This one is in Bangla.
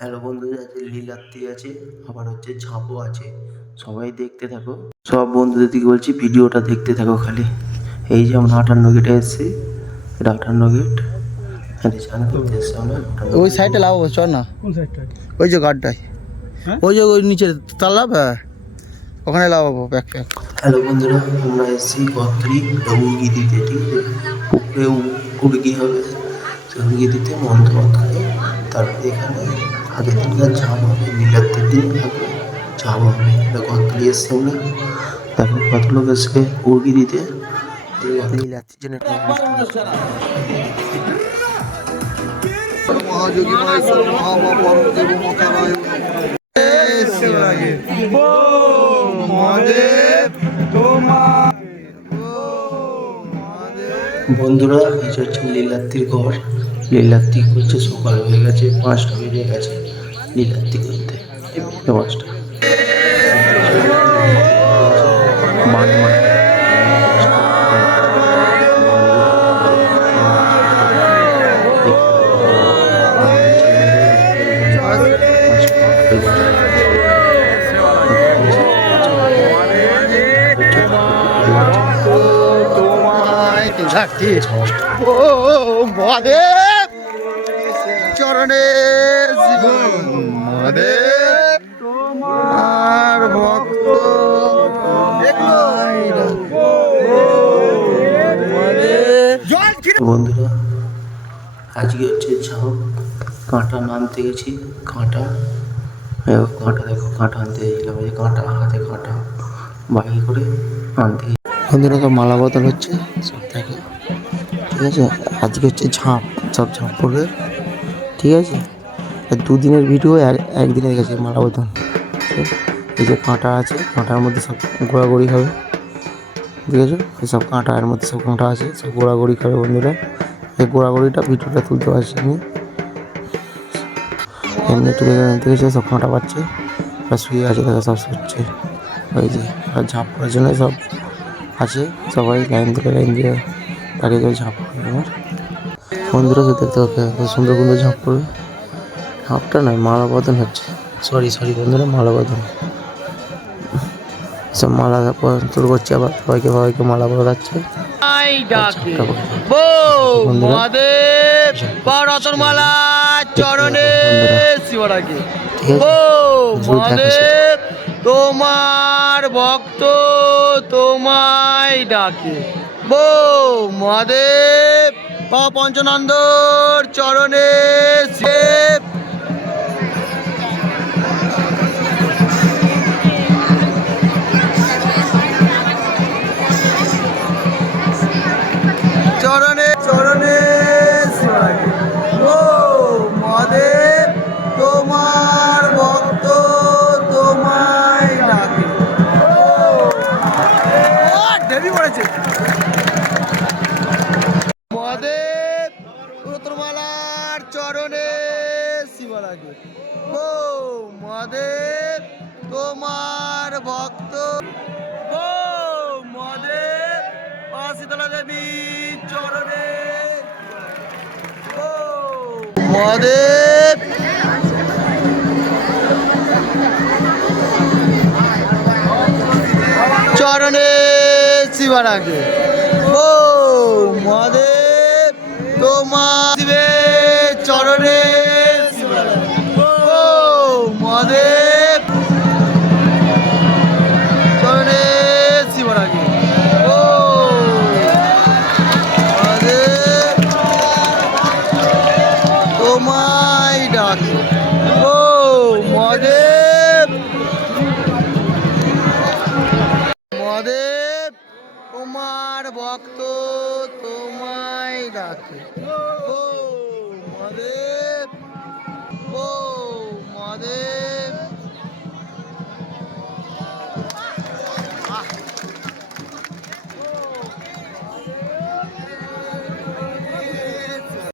হ্যালো বন্ধুরা, আজকে লীলাদ্রি আছে, আবার হচ্ছে ঝাঁপও আছে। সবাই দেখতে থাকো। সব বন্ধুদের দিকে বলছি ভিডিওটা দেখতে থাকো খালি। এই যে আমরা 58 গেটে এসেছি, এটা 58 গেট। স্নান করতে এসছি আমরা। ওই সাইডে লাভ চ না, ওই যে গাড্ডায়, ওই যে ওই নিচে তালাব, হ্যাঁ ওখানে লাগাবো ব্যাক প্যাক। হ্যালো বন্ধুরা, আমরা এসেছি গত্রী উড়গি দিতে, ঠিক আছে? পুকুরে উড়গি হবে, উড়গি দিতে মন্ত্র করে। তারপরে এখানে আগের দিনকার ঝাঁপ হবে, নীলাদ্রির দিন আগে ঝাঁপ হবে। এটা গত্রী এসছি আমরা, দেখো কত লোক এসে উড়গি দিতে। নীলাদ্রির জন্য একটা মহাযোগী মহেশ্বর মহাপরম দেব মহারায় বন্ধুরা, এই হচ্ছে লীলাদ্রির ঘর। লীলাদ্রি করছে, সকাল হয়ে গেছে, 5টা বেজে গেছে লীলাদ্রি করতে। 5টা ও মহাদেব চরণে মহাদেব তোমার ভক্ত বন্ধুরা, আজকে হচ্ছে ঝাঁপ। কাঁটা নামতে গেছি, কাঁটা দেখো, কাঁটা আনতে গেছিলাম। এই কাঁটা, হাতে কাঁটা বাইকে করে আনতে। বন্ধুরা, সব মালা বদল হচ্ছে, সব দেখো, ঠিক আছে? আজকে হচ্ছে ঝাঁপ, সব ঝাঁপ পড়বে, ঠিক আছে? দুদিনের ভিডিও একদিনে গেছে মালা বদল। এই যে কাঁটা আছে, কাঁটার মধ্যে সব গোড়াগড়ি হবে, ঠিক আছে? এইসব কাঁটার মধ্যে সব কাঁটা আছে, সব গোড়াগড়ি খাবে বন্ধুরা। এই গোড়াগড়িটা ভিডিওটা তুলতে পারছি আমি, এমনি একটু দেখে গেছে, সব কাঁটা পাচ্ছে আর শুয়ে আছে, দেখা সব শুচ্ছে। ওই যে আর ঝাঁপ করার জন্য সব আছে, সবাই লাইন দিয়ে দাঁড়িয়ে গেলে ঝাঁপ করবে। আমার বন্ধুরা তো দেখতে পাবে খুব সুন্দর সুন্দর ঝাঁপ করবে। ঝাঁপটা নয়, মালা বদল হচ্ছে। সরি বন্ধুরা, মালা বদল। সব মালা তোর করছে, আবার সবাইকে মালা বদলাচ্ছে। তোমার ভক্ত তোমায় ডাকে, বৌ মহাদেব পঞ্চনন্দর চরণে সেব। চরণে চরণে ও মহাদেব তোমার ভক্ত তোমায় ডাকে। দেবী পড়েছে মহাদেব রত্নমালার চরণে শিবা লাগে, ও মহাদেব তোমার ভক্ত, ও মহাদেব শীতলা দেবী চরণে, ও মহাদেব চরণে শিবা রাখে, ও মহাদেব তোমার শিবে চরণে শিবা রাখে, ও মহাদেব চরণে শিবা রাখে, ও মহাদেব তোমায় ডাকে, ও মহাদেব মহাদেব তোমার ভক্ত তোমায় ডাকে, ও মহাদেব।